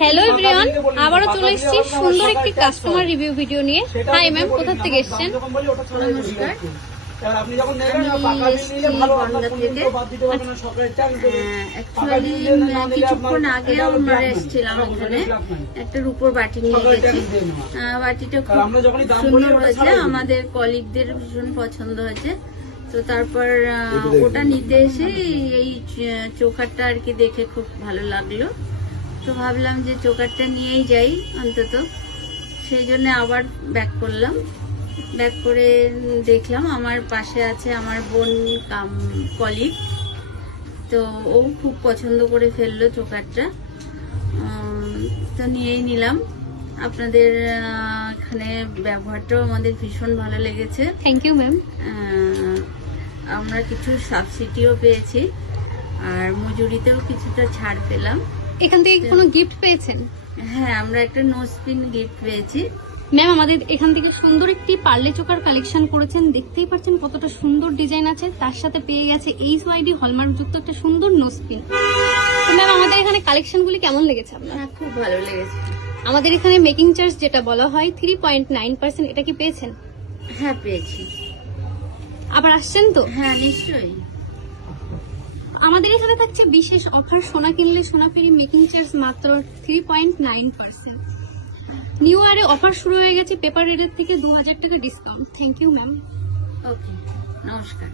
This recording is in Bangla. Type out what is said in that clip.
হ্যালো এভরিওয়ান, আবারও চলে এসেছি সুন্দর একটি কাস্টমার রিভিউ ভিডিও নিয়ে। হাই ম্যাম, কোথা থেকে এসেছেন? নমস্কার, আমি এসেছি বনগা থেকে। অ্যাকচুয়ালি কিছুক্ষণ আগেও আমরা এসেছিলাম এখানে, একটা রূপোর বাটি নিয়ে গেছি। বাটিটা খুব সুন্দর হয়েছে, আমাদের কলিগদের ভীষণ পছন্দ হয়েছে। তো তারপর ওটা নিতে এসে এই চোকারটা আর কি দেখে খুব ভালো লাগলো, তো ভাবলাম যে চোকারটা নিয়েই যাই অন্তত। সেই জন্য আবার ব্যাক করলাম। ব্যাক করে দেখলাম আমার পাশে আছে আমার বোন কাম কলিগ, তো ও খুব পছন্দ করে ফেললো চোকারটা, তো নিয়েই নিলাম। আপনাদের এখানে ব্যবহারটাও আমাদের ভীষণ ভালো লেগেছে। Thank you ma'am. আমরা কিছু সাবসিডিও পেয়েছি আর মজুরিতেও কিছুটা ছাড় পেলাম। এখান থেকে কোনো গিফট পেয়েছেন? হ্যাঁ, আমরা একটা নোজপিন গিফট পেয়েছি। ম্যাম, আমাদের এখান থেকে সুন্দর একটি পার্লে চোকার কালেকশন করেছেন, দেখতেই পাচ্ছেন কতটা সুন্দর ডিজাইন আছে। তার সাথে পেয়ে গেছে HYD হলমার্ক যুক্ত একটা সুন্দর নোজপিন। তো ম্যাম, আমাদের এখানে কালেকশনগুলি কেমন লেগেছে আপনার? হ্যাঁ, খুব ভালো লেগেছে। আমাদের এখানে মেকিং চার্জ যেটা বলা হয় 3.9%, এটা কি পেয়েছেন? হ্যাঁ, পেয়েছি। আবার আসছেন তো? হ্যাঁ, নিশ্চয়ই। আমাদের এখানে থাকছে বিশেষ অফার, সোনা কিনলে সোনা ফ্রি, মেকিং চার্জ মাত্র 3.9%। নিউ ইয়ারে অফার শুরু হয়ে গেছে, পেপার রেটের থেকে 2000 টাকা discount. Thank you ma'am. Okay, নমস্কার।